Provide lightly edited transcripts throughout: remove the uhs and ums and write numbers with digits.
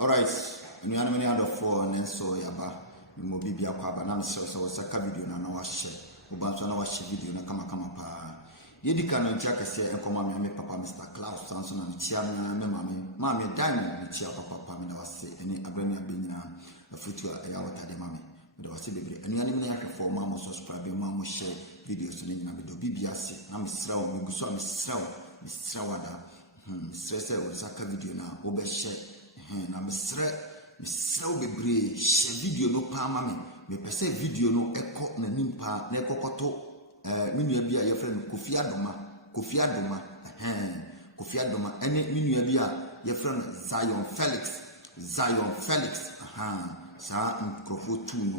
Alright, and you many other four and then so yaba, you mo be a papa, and I'm so second video na wash, Ubanso na wash video na kama pa. Yedi can check say and come me papa Mr. Klaus Samson and Chiana, mammy, diamond, chia papa, and I was say any abrania being a future a yawata de mammy. But I was baby, and you only have for mamma subscribe, mamma share videos in the BBS. I'm slow, we go so Miss Sawada, stress was a video now, over share. Na mesrɛ bebree hyɛ video no pa ma me pese video no ekɔ na nimpa na ekɔkɔto me nua bi a yɛfrɛ no Kofi Adoma ene me nua bi a yɛfrɛ no Zion Felix saa nkrofo tu no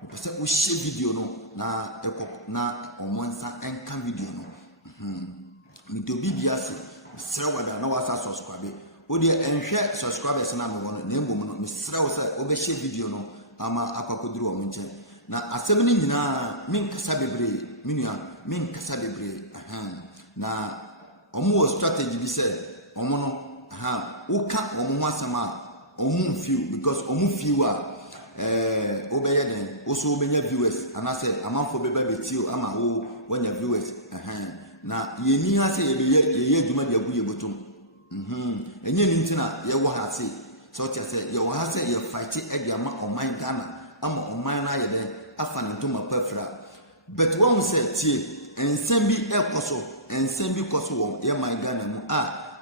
me pese wo hyɛ video no na ekɔ na omonsa enka video no me do bibia so mesrɛ wada na wasa subscribe Odi enhwe subscribers na me wono na embom no mesrɛ wo sɛ obɛhye video no ama akwakoduru o nche na asɛm ni nyina menkasa bebree menua menkasa bebree na ɔmo wɔ strategy bi sɛ ɔmo no woka ɔmo ho asɛm a ɔmo mfeel because ɔmo feel a obɛyɛ den also obɛnya viewers anasɛ amanfo bɛba betio ama wo wanya viewers na yɛni ha sɛ yɛyɛ adwuma de agu yɛbotom enye nintina ye wo ha se so tia se ye wo ha se ye fight e ama oman Ghana ama oman na ye de afa ne ntoma pafra but one say tie ensem bi koso wo ye man Ghana mu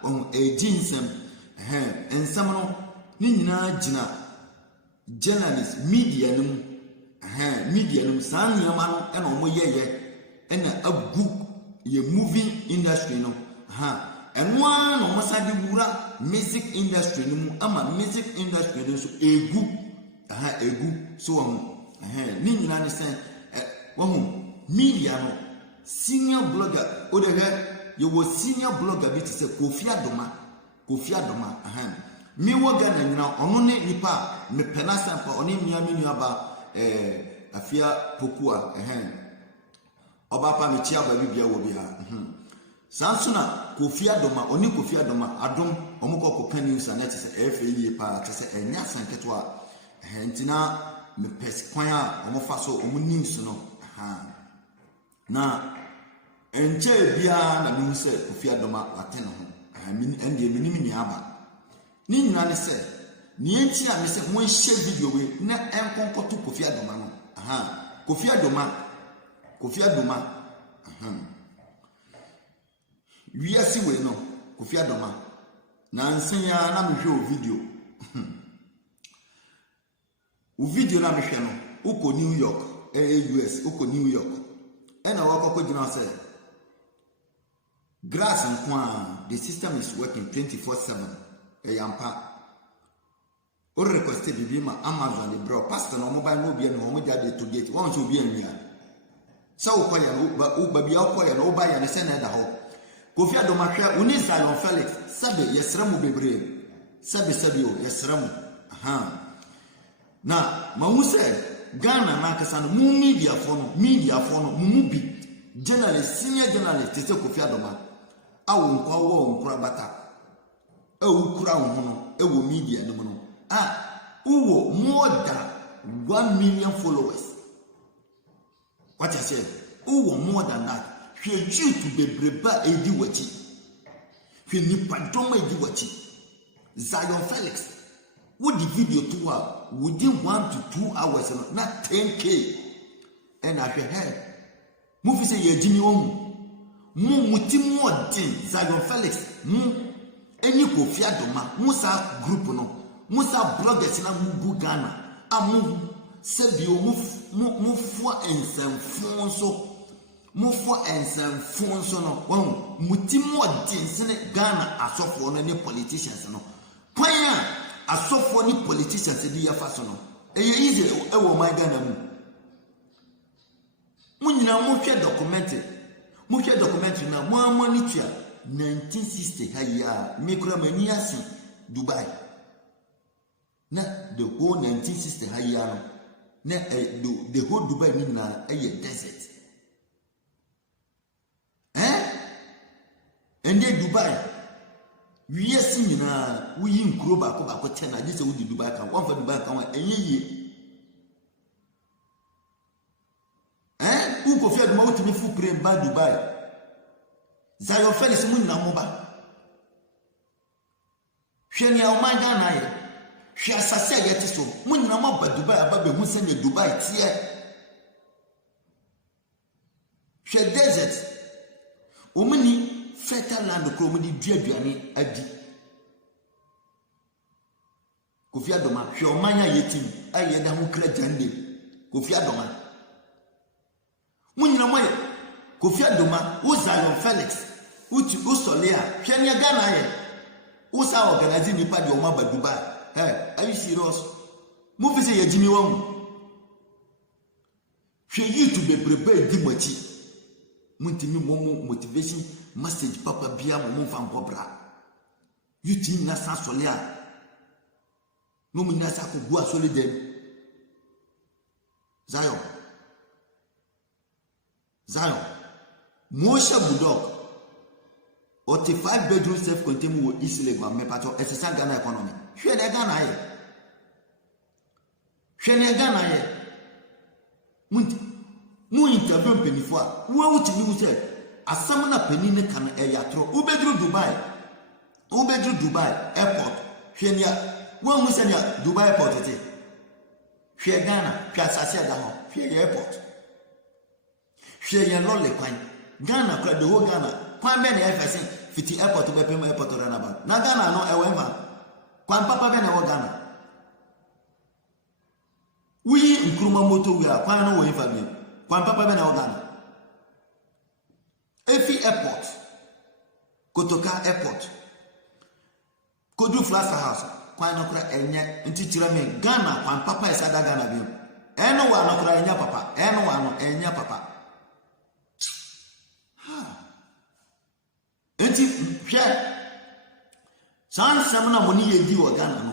on ensem ensem no ni nyina gina journalist media no san nyama no e no mo ye na agu ye moving industry no and one no masa de wura music industry no mu ama music industry no so egu so ni nyina ne sen media no senior blogger o de he you was senior blogger bi te se Kofi Adoma me wo ga na nyina ono ne nipa me pena sampa oni mia me nuaba afia pokua oba pa me chia ba bibia wo bia Sansuna Kofi Adoma oni Kofi Adoma adom omukọ koka news na te se efe yie pa te se enya sanketo a ntina me pes kwan a omofa so omu news no na enche bia na bi se Kofi Adoma ate no ho ende minim nya aba ni nyina ne se ni enti a me se mo nhye video we na enkonkoto Kofi Adoma no Kofi Adoma wiase we no Kofi Adoma na nsenya na mehwe o video na mehwe no uko New York US uko New York ena wakoko gina say grass nkwa the system is working 24/7 yampa o request bibi ma Amazon the bro pastor no mobile no bia no mo jade to gate won so bia nwia sa ukoya no ba bia ukoya no ba ya ne se na da ho Kofi Adoma hwa uni Zion Felix sabe yesramu bebre sabe o yesramu na mawuse Ghana na kasa no mu media for no mu bi journalist senior journalist te Kofi Adoma awu nkwa wo nkura bata kura ho no ewo media no no uwo more than 1 million followers what I said uwo more than that hwe YouTube bebreba edi wachi hwe nipa doma edi wachi Zion Felix what the video to within 1 to 2 hours na 10k and I heard movie say ye jini omu mu mutimu odin Zion Felix mu eni Kofi Adoma musa group no musa bloggers na mu Ghana amu sebio mu fo ensemfo so mufo ensemfo so no won mutimu odin sene Ghana asofo no ne politicians no kwan a asofo ni politicians di yafa so no easy ewo my Ghana mu nyina mo hwe documentary na mo amonitua 1960 haya mikro mani asi Dubai na the whole 1960 haya no na the whole Dubai ni na desert and then Dubai wiase nyinaa woyi nkuro baako 10 na gye wodi Dubai kan wonfa Dubai kan enye yie Kofi Adoma wotumi fu prem ba Dubai Zion Felix mu nyina mo ba hwe ne o man Ghana ye hwe asase a yete so mu nyina mo ba Dubai aba be hu se ne Dubai tie hwe desert omuni fertile land ko omuni duaduane adi Kofi Adoma hwe o man ya yetim aye da ho kra jande Kofi Adoma Munyina moye Kofi Adoma wo Zion Felix uti usolea hwenya Ghana ye wo sa organize nipa de o ma ba Dubai are you serious mu fi se ye jimi won hwe YouTube be prepare di mochi muntimi momo motivation message papa bia momo fan bobra YouTube na sa solea no mu na sa ko go asole dem Zion Moshe Budok 45 bedroom self-contained wo East Lagos me pato esesa Ghana economy hwe ne Ghana ye mu interview penifo a wo wutimi mu se asam na pani ne kan eyatro ubedru Dubai airport hwe ne wo mu se ne Dubai airport te hwe Ghana hwe asase da ho hwe airport hwe ye no le kwan Ghana kwa the whole Ghana kwan be na efese fiti airport be pem airport rana ba na Ghana no ewe kwan papa be na wo Ghana wi nkruma moto wi a kwan no wo yifa bi kwan papa be na wo Ghana Efi airport Kotoka airport Kodu Flasa house kwan no kra enye nti kira me Ghana kwan papa esa da Ghana bi eno wa no kra enya papa eno wa no enya papa enti hwe sansam na moni ye di wo Ghana no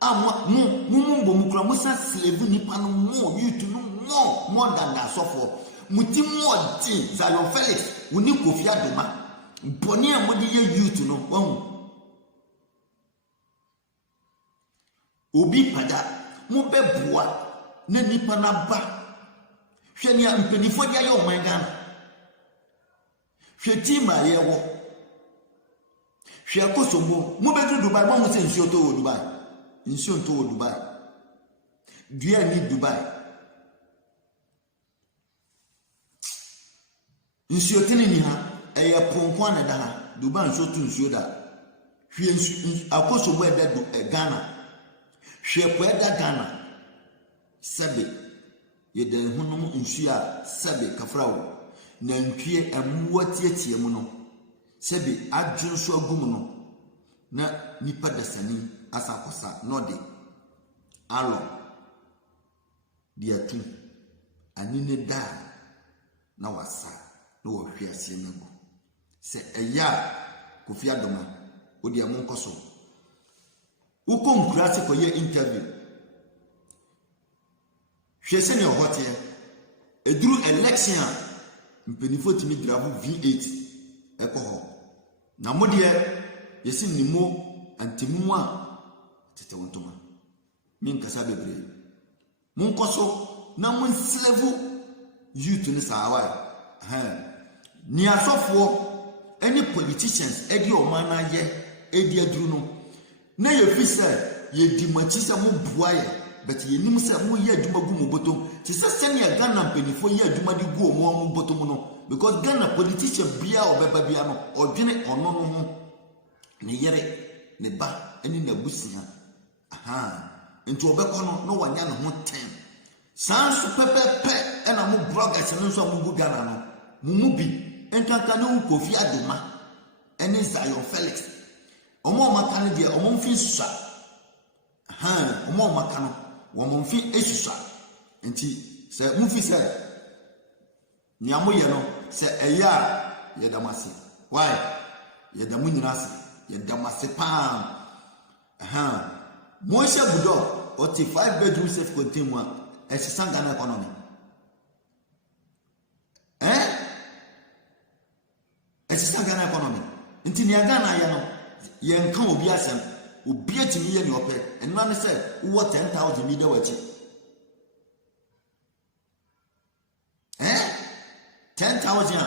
amwa mu mbo mu kra musa slave nipa no mo yutu no more than that sofo muti mo di Zion Felix woni Kofi Adoma boni amodi ye yutu no wahu obi pada mo beboa na nipa na ba hwe ne mpanifo dia ye o man Ghana hwe ti ma ye wo hwe akosombo mo bedru Dubai mo se nsuo to wo Dubai nsuo to wo Dubai dua ni Dubai nsuo tini ni ha eye ponko na da ha Dubai nsuo to nsuo da hwe akosombo eda do Ghana hwe po eda Ghana sabe ye den hunum nsuo a sabe kafrawo na ntwie amuwa tietie mu no sebe adwun so agum no na nipa dasani asakosa no de alo dia tu anine da na wasa no wo hwe ase nago se eya Kofi Adoma odi amonkoso uko nkurase koye interview hwe se ne ohote eduru election mpenifo timi dravu V8 ekoho na modie yesi nimo antimu a tete wontoma min kasa bebre mun koso na mun slevu youth ni sawa ni asofo any politicians edi o man na ye edi aduru no na ye fi se ye di machi se mo buaye but ye nim se mo ye adwuma gu mo botom ti se senia Ghana mpenifo ye adwuma di gu mo botom no because Ghana politician bia obeba bia no odwene ono no ho ne yere ne ba ani na busia nti obekọ no wanya ne ho 10 sanso pepepe ena mo bloggers no so mo bu Ghana no mu bi enkanka ne Kofi Adoma ene Zion Felix omo maka ne de omo mfi susa omo maka no wo mo mfi esusa nti se mu fi se ni amoye no se eya ye damase why ye damu nyinase ye damase pam Moshe Budok 45 bedroom self contained one esisa Ghana economy esisa Ghana economy nti ni Ghana ya no yen kan obi asem obi atimi ye ne ope enwa ne se wo 10,000 bi da wachi 10,000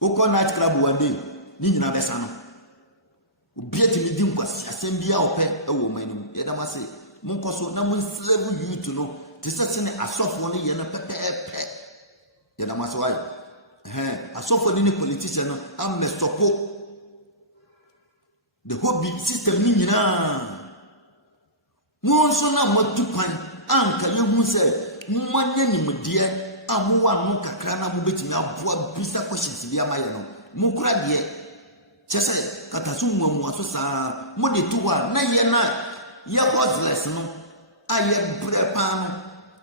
wo ko night club one day ni nyina besa no obi atimi di nkwasi asem bia ope ewo manum ye da mase monkoso na mon slave youth no te se ne asofo ne ye na pepepe ye da mase why asofo ni politician no am me stopo the whole big system ni nyina mo so na motu kwan anka ye hu se mmanya ni mde amowa no kakra na mo betimi aboa bisa questions bia maye no mo kura de chese katasu mu aso saa mo de tuwa na ye hustlers no aye brepa no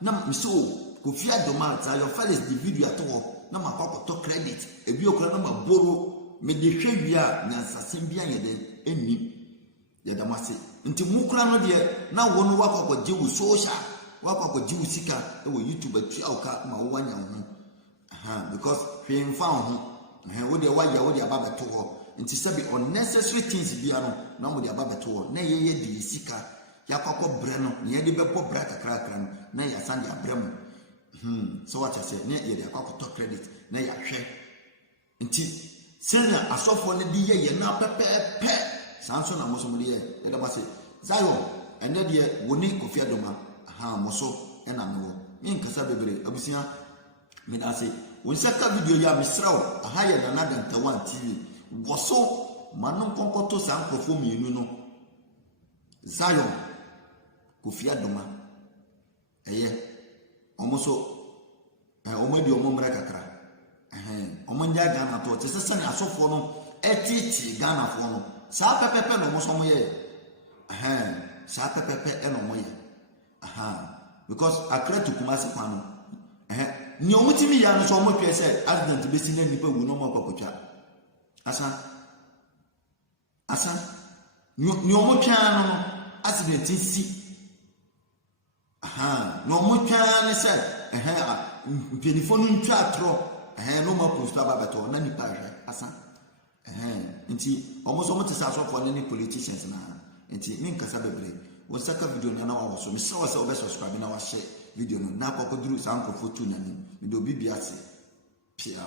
na miso Kofi Adoma ta your first the video ato na makwa to credit ebi okura na maboro me de hwewia nyansasem bia ye de eni ye da mase nti mukura no de na wo no wakwa gye social wakwa gye sika e wo YouTube atua oka ma wo wanya ho because hwe mfa ho wo de waya wo de aba beto ho nti sabi unnecessary things bia no na mo de aba beto ho na ye de sika yakwa bre no ye de bebo bra kakra no na ya sande abre mo so what I say ne ye de akwa to credit na ya hwe nti senya asofo ne di ye na pepepe sanso na moso mu de ye da mase Zion ene de woni Kofi Adoma moso ena mewo mi nkasa bebre abusia mi da se won saka video ya misrawo ye na Nadanta 1 TV woso manon konkoto san krofo mienu no Zion Kofi Adoma omoso omodi omomra kakra omonja Ghana to te sese ne asofo no etiti Ghana fo no sa pepepe no moso mo ye sa pepepe eno mo ye because akra to Kumasi kwano ni omutimi ya no so mo twe se accident be si na nipa wu no mo akokotwa asa ni omotwa no accident si no mo twa ne se mpelifonu ntwa atro no ma post aba beto na nipa hwe asa nti almost almost sa so for any politicians na nti min kasa bebre wo saka video na wa so mi se wo subscribe na wa share video no na akokoduru sa nkofo tu na ni mi do bibia se pia